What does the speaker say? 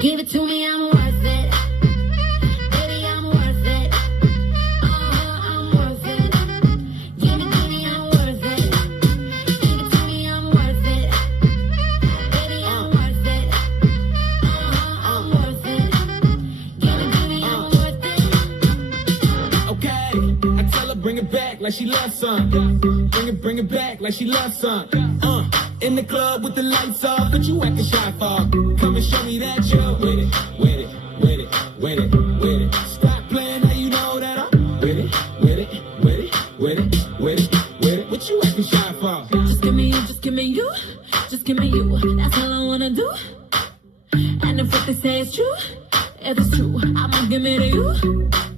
Give it to me, I'm worth it. Baby, I'm worth it. I'm worth it. Give it to me, I'm worth it. Give it to me, I'm worth it. Baby, I'm worth it. I'm worth it. Give it to me, I'm worth it. Okay, I tell her bring it back like she loves some. Bring it back like she loves some. In the club with the lights off, but you acting shy for. Come and show me that you're with it, with it, with it, with it, with it. Stop playing now you know that I'm with it, with it, with it, with it, with it, with it. What you acting shy for? Just give me you, just give me you, just give me you. That's all I wanna do. And if what they say is true, if it's true, I'ma give it to you.